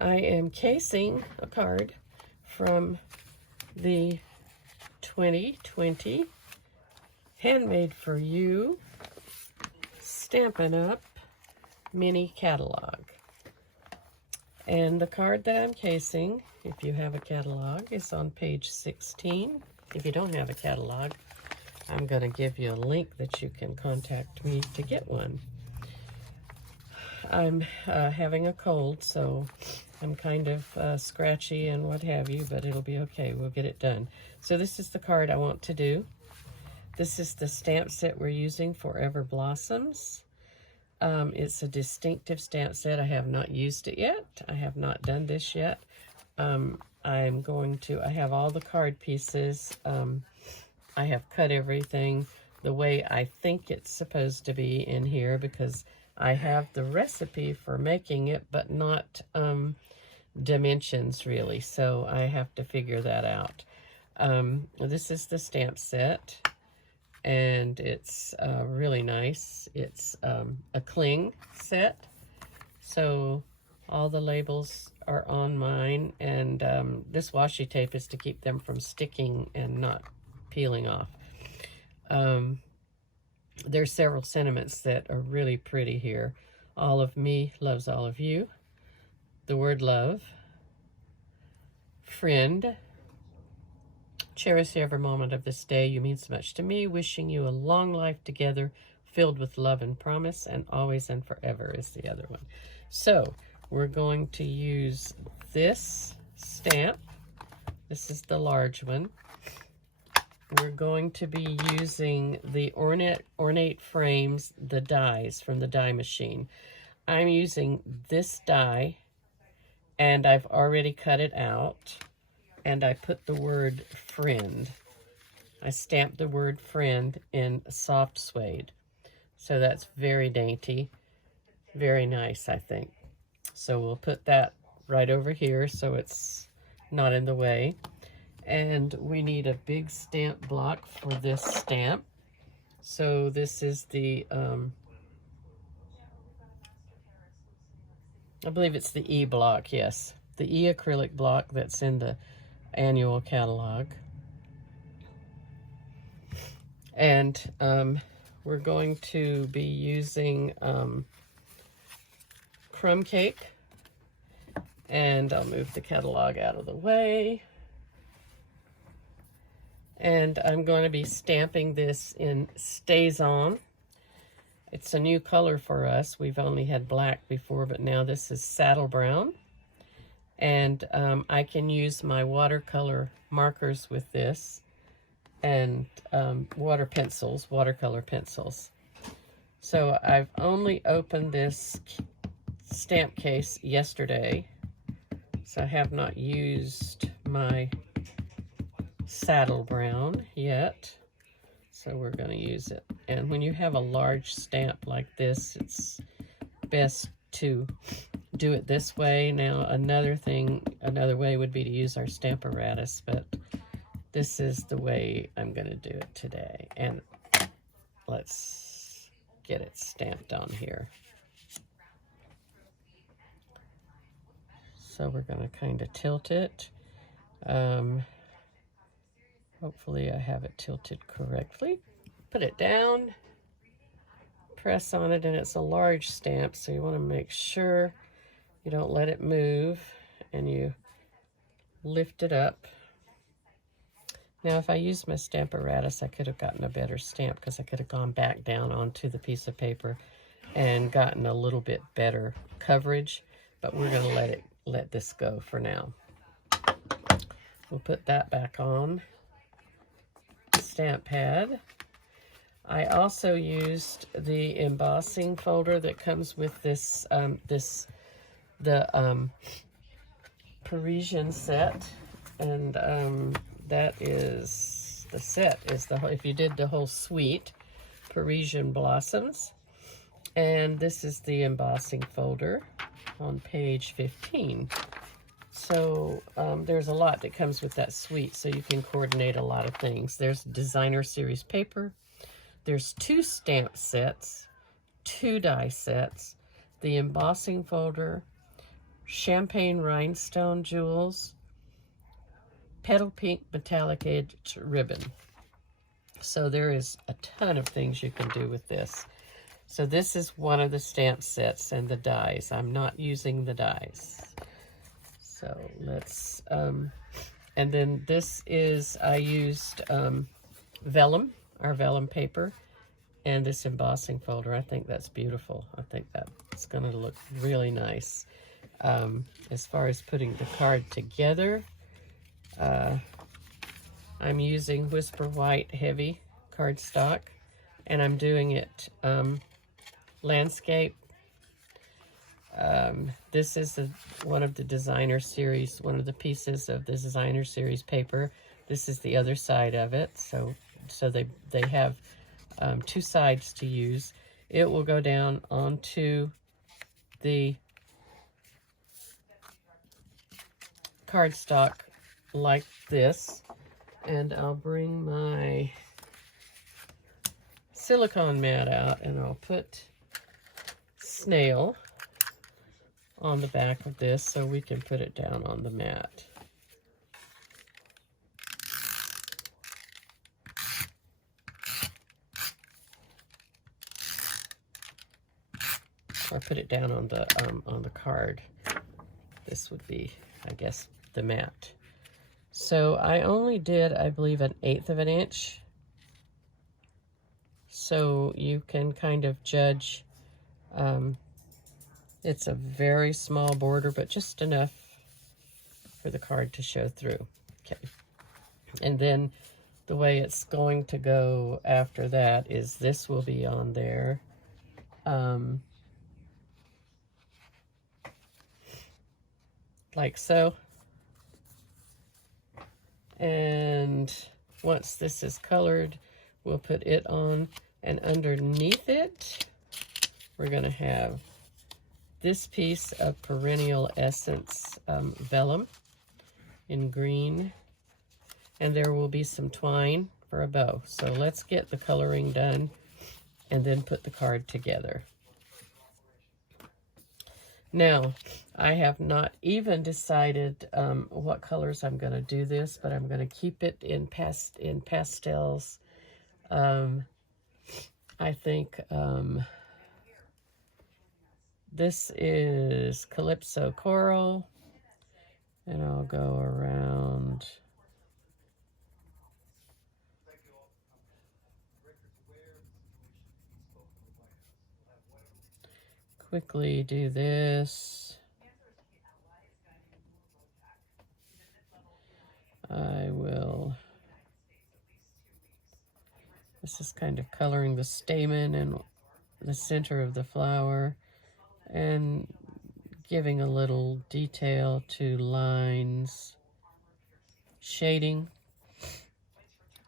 I am casing a card from the 2020 Handmade for You Stampin' Up mini catalog. And the card that I'm casing, if you have a catalog, is on page 16. If you don't have a catalog, I'm going to give you a link that you can contact me to get one. I'm having a cold, so I'm kind of scratchy and what have you, but it'll be okay. We'll get it done. So this is the card I want to do. This is the stamp set we're using, Forever Blossoms. It's a distinctive stamp set. I have not used it yet. I have not done this yet. I have all the card pieces. I have cut everything the way I think it's supposed to be in here because I have the recipe for making it, but not dimensions really. So I have to figure that out. This is the stamp set, and it's really nice. It's a cling set, so all the labels are on mine, and this washi tape is to keep them from sticking and not peeling off. There's several sentiments that are really pretty here. All of me loves all of you. The word love. Friend. Cherish every moment of this day. You mean so much to me. Wishing you a long life together, filled with love and promise, and always and forever is the other one. So we're going to use this stamp. This is the large one. We're going to be using the Ornate Frames, the dies from the die machine. I'm using this die, and I've already cut it out, and I put the word friend. I stamped the word friend in soft suede. So that's very dainty, very nice, I think. So we'll put that right over here so it's not in the way. And we need a big stamp block for this stamp. So this is the, I believe it's the E block, yes. The E acrylic block that's in the annual catalog. And we're going to be using crumb cake. And I'll move the catalog out of the way. And I'm going to be stamping this in Stays On. It's a new color for us. We've only had black before, but now this is saddle brown. And I can use my watercolor markers with this, and watercolor pencils. So I've only opened this stamp case yesterday, so I have not used my saddle brown yet, so we're going to use it. And when you have a large stamp like this, it's best to do it this way. Now another way would be to use our Stamparatus, but this is the way I'm going to do it today. And let's get it stamped on here. So we're going to kind of tilt it. Hopefully I have it tilted correctly. Put it down, press on it, and it's a large stamp, so you want to make sure you don't let it move, and you lift it up. Now if I used my Stamparatus, I could have gotten a better stamp because I could have gone back down onto the piece of paper and gotten a little bit better coverage, but we're going to let this go for now. We'll put that back on. Stamp pad. I also used the embossing folder that comes with this, the Parisian set, and that is, the set is if you did the whole suite, Parisian Blossoms, and this is the embossing folder on page 15. So there's a lot that comes with that suite, so you can coordinate a lot of things. There's designer series paper. There's 2 stamp sets, 2 die sets, the embossing folder, champagne rhinestone jewels, petal pink metallic edge ribbon. So there is a ton of things you can do with this. So this is one of the stamp sets and the dies. I'm not using the dies. So let's, and then this is, I used vellum, our vellum paper, and this embossing folder. I think that's beautiful. I think that's gonna look really nice. As far as putting the card together, I'm using Whisper White Heavy cardstock, and I'm doing it landscape. This is one of the designer series, one of the pieces of the designer series paper. This is the other side of it, so they have two sides to use. It will go down onto the cardstock like this, and I'll bring my silicone mat out and I'll put snail on the back of this so we can put it down on the mat. Or put it down on the card. This would be, I guess, the mat. So I only did, I believe, 1/8 of an inch. So you can kind of judge. It's a very small border, but just enough for the card to show through. Okay. And then the way it's going to go after that is this will be on there. Like so. And once this is colored, we'll put it on, and underneath it, we're going to have this piece of Perennial Essence vellum in green, and there will be some twine for a bow. So let's get the coloring done and then put the card together. Now, I have not even decided what colors I'm going to do this, but I'm going to keep it in pastels. I think this is Calypso Coral, and I'll go around. Quickly do this. I will, this is kind of coloring the stamen and the center of the flower and giving a little detail to lines. Shading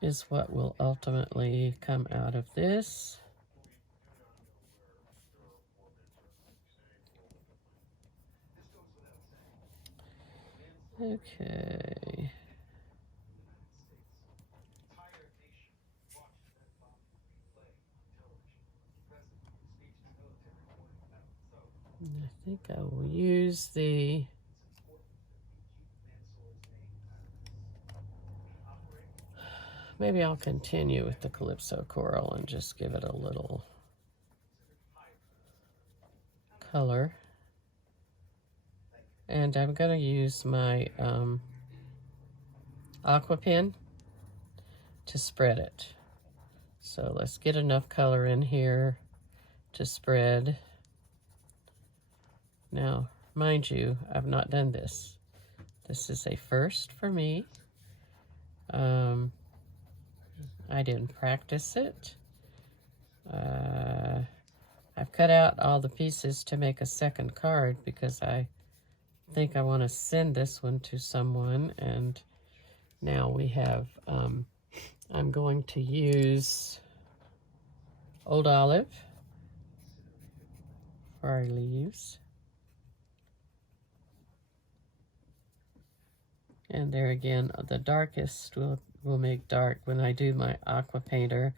is what will ultimately come out of this. Okay. I think I will use the maybe I'll continue with the Calypso Coral and just give it a little color. And I'm going to use my aqua pen to spread it. So let's get enough color in here to spread. Now, mind you, I've not done this. This is a first for me. I didn't practice it. I've cut out all the pieces to make a second card because I think I want to send this one to someone. And now we have, I'm going to use Old Olive for our leaves. And there again, the darkest will make dark. When I do my aqua painter,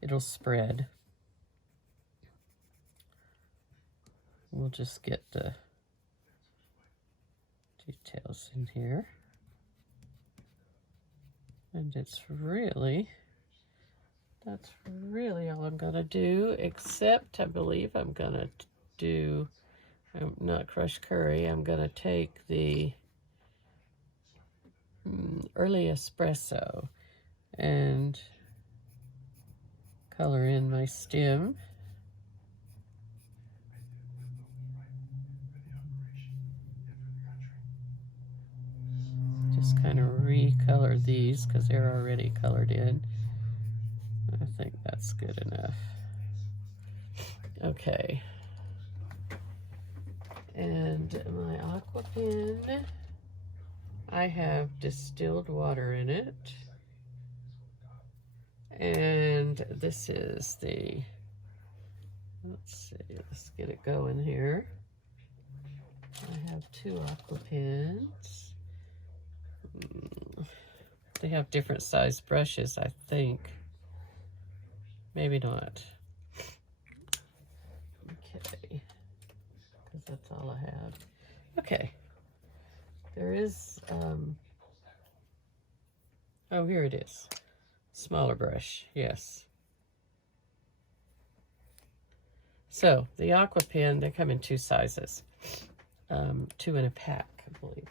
it'll spread. we'll just get the details in here. And that's really all I'm gonna do, except I believe I'm gonna do, not crushed curry, I'm gonna take the early espresso and color in my stem. Just kind of recolor these because they're already colored in. I think that's good enough. Okay. And my aqua pen, I have distilled water in it. And this is the, let's see, let's get it going here. I have 2 aqua pens. They have different size brushes, I think. Maybe not. Okay, because that's all I have. Okay, there is, oh, here it is. Smaller brush, yes. So, the aqua pen, they come in 2 sizes. 2 in a pack, I believe.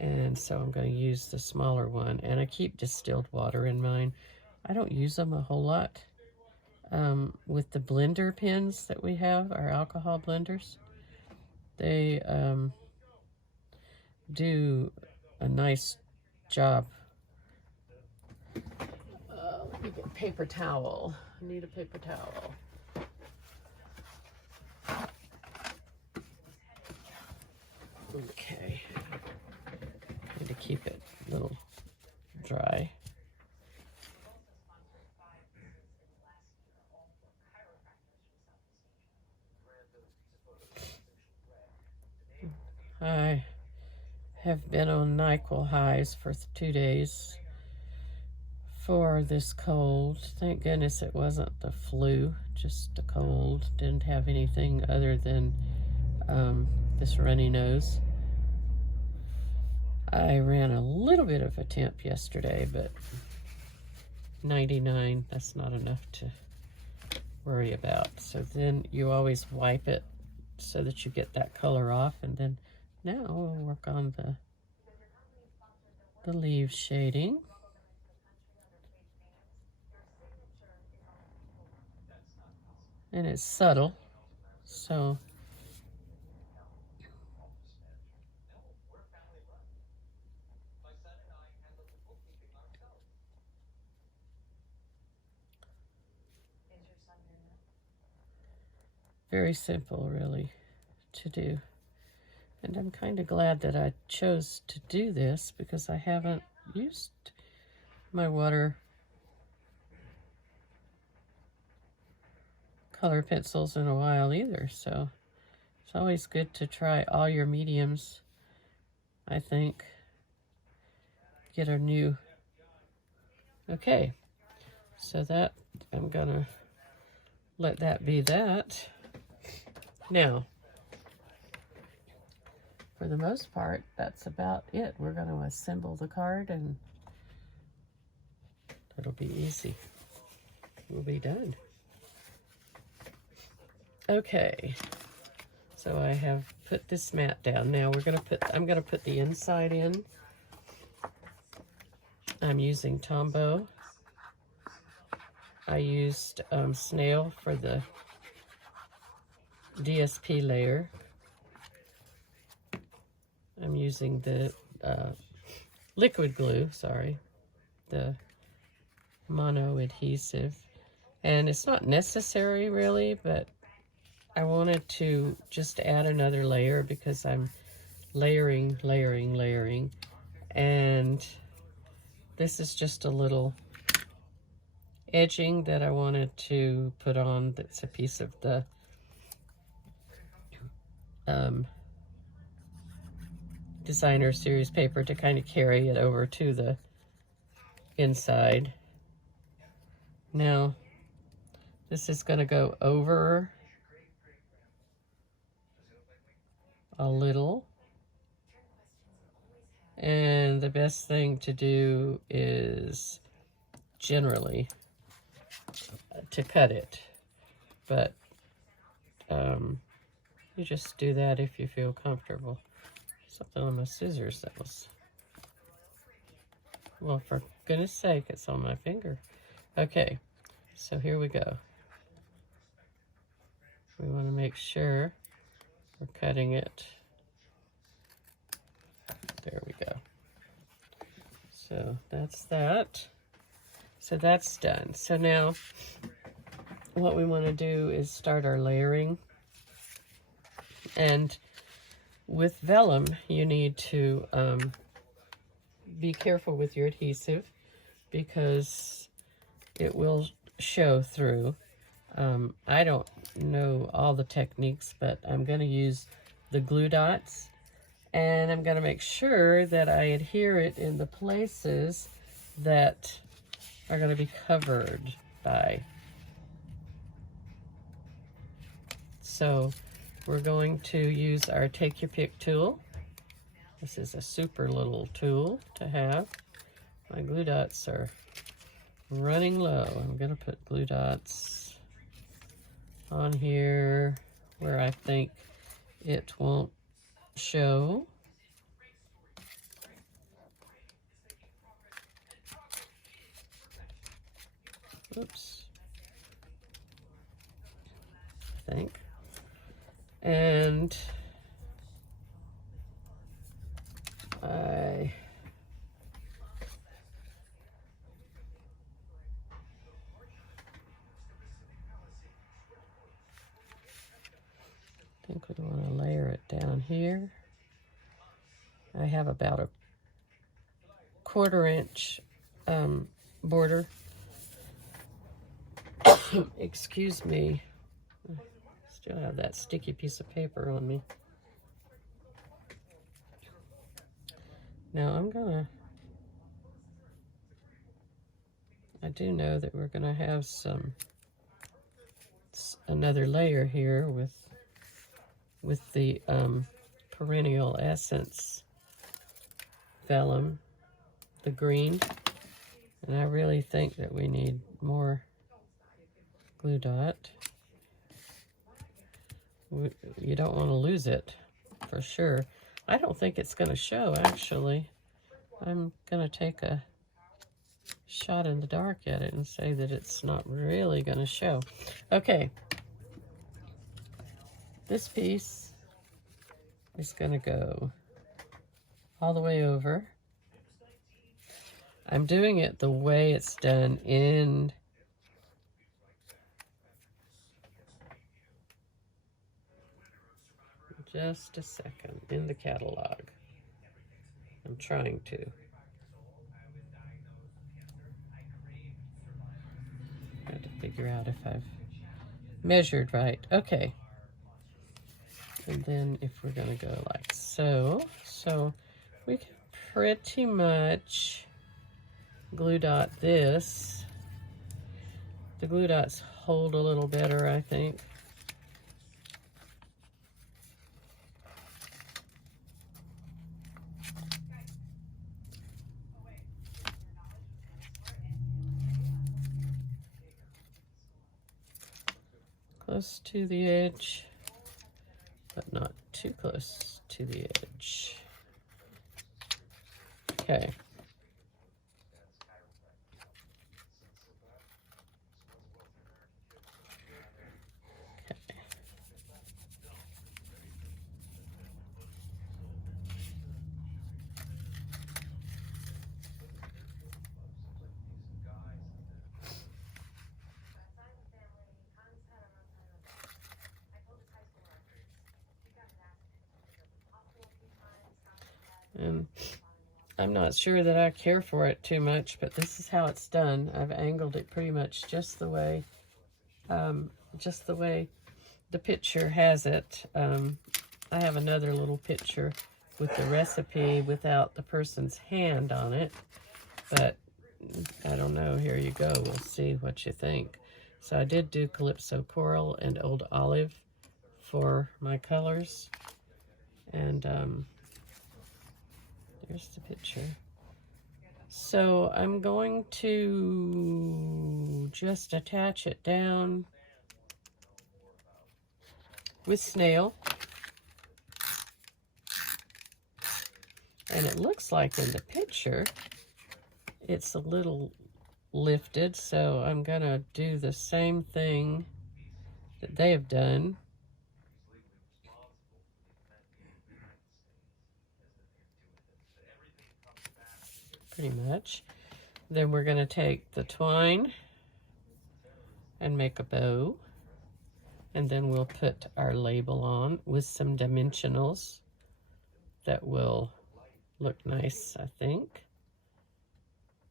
And so I'm going to use the smaller one. And I keep distilled water in mine. I don't use them a whole lot. With the blender pens that we have, our alcohol blenders, they do a nice job. Let me get a paper towel. I need a paper towel. Okay. Need to keep it a little dry. I have been on NyQuil highs for 2 days for this cold. Thank goodness it wasn't the flu, just a cold. Didn't have anything other than this runny nose. I ran a little bit of a temp yesterday, but 99, that's not enough to worry about. So then you always wipe it so that you get that color off, and then now we'll work on the leaf shading. And it's subtle, so very simple, really, to do. And I'm kind of glad that I chose to do this because I haven't used my water color pencils in a while either. So it's always good to try all your mediums, I think. Get a new... Okay, so that, I'm gonna let that be that. Now, for the most part, that's about it. We're going to assemble the card and it'll be easy. We'll be done. Okay, so I have put this mat down. Now I'm going to put the inside in. I'm using Tombow. I used Snail for the DSP layer. I'm using the liquid glue, sorry, the mono adhesive. And it's not necessary really, but I wanted to just add another layer because I'm layering. And this is just a little edging that I wanted to put on. That's a piece of the designer series paper to kind of carry it over to the inside. Now, this is going to go over a little. And the best thing to do is generally to cut it. But you just do that if you feel comfortable. Something on my scissors that was... Well, for goodness sake, it's on my finger. Okay, so here we go. We want to make sure we're cutting it. There we go. So that's that. So that's done. So now what we want to do is start our layering. And with vellum, you need to be careful with your adhesive because it will show through. I don't know all the techniques, but I'm going to use the glue dots, and I'm going to make sure that I adhere it in the places that are going to be covered by. So we're going to use our Take Your Pick tool. This is a super little tool to have. My glue dots are running low. I'm going to put glue dots on here where I think it won't show. Oops. I think. And I think we want to layer it down here. I have about a 1/4 inch border. Excuse me. Still have that sticky piece of paper on me. Now I do know that we're gonna have another layer here with the Perennial Essence vellum, the green, and I really think that we need more glue dot. You don't want to lose it, for sure. I don't think it's going to show, actually. I'm going to take a shot in the dark at it and say that it's not really going to show. Okay. This piece is going to go all the way over. I'm doing it the way it's done in just a second, in the catalog. I'm trying to. I have to figure out if I've measured right. Okay. And then if we're going to go like so, we can pretty much glue dot this. The glue dots hold a little better, I think. Close to the edge, but not too close to the edge. Okay. And I'm not sure that I care for it too much, but this is how it's done. I've angled it pretty much just the way the picture has it. I have another little picture with the recipe without the person's hand on it, but I don't know. Here you go. We'll see what you think. So I did do Calypso Coral and Old Olive for my colors. And there's the picture. So I'm going to just attach it down with snail. And it looks like in the picture, it's a little lifted, so I'm gonna do the same thing that they have done. Pretty much. Then we're gonna take the twine and make a bow. And then we'll put our label on with some dimensionals that will look nice, I think.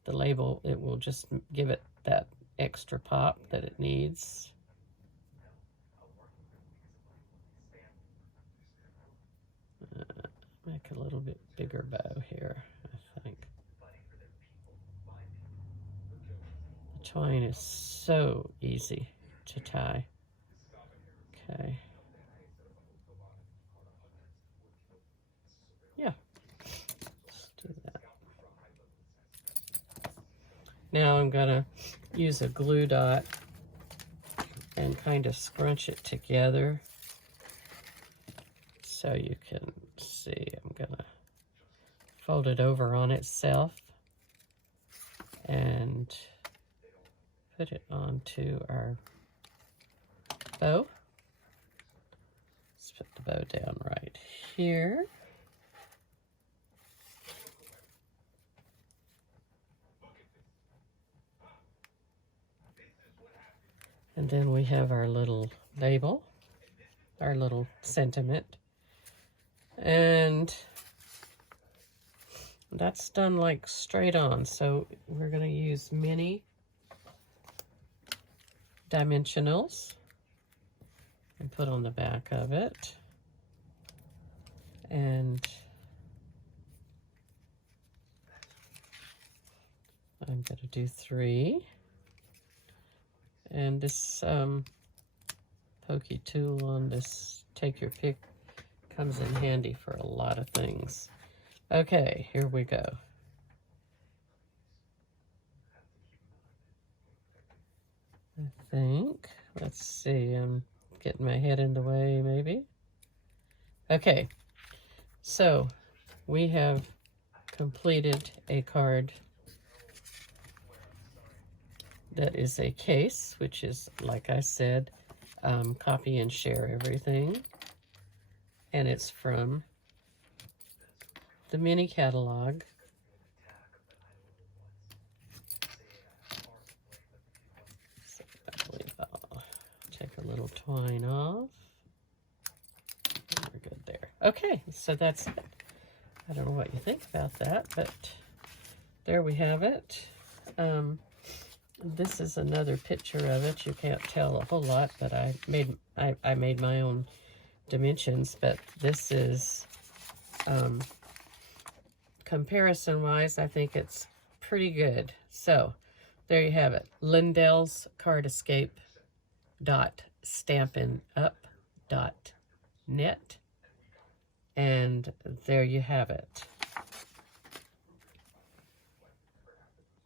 The label, it will just give it that extra pop that it needs. Make a little bit bigger bow here, I think. The twine is so easy to tie. Okay. Yeah, let's do that. Now I'm gonna use a glue dot and kind of scrunch it together so you can see. I'm gonna fold it over on itself and put it onto our bow. Let's put the bow down right here. And then we have our little label, our little sentiment. And that's done like straight on. So we're going to use mini dimensionals and put on the back of it. And I'm going to do 3. And this pokey tool on this take your pick comes in handy for a lot of things. Okay, here we go. I think, let's see, I'm getting my head in the way maybe. Okay, so we have completed a card that is a case, which is, like I said, copy and share everything. And it's from the mini catalog. So I believe I'll take a little twine off. And we're good there. Okay, so that's it. I don't know what you think about that, but there we have it. This is another picture of it. You can't tell a whole lot, but I made my own dimensions. But this is comparison-wise, I think it's pretty good. So there you have it. Lindell's Card Escape .stampinup.net, and there you have it.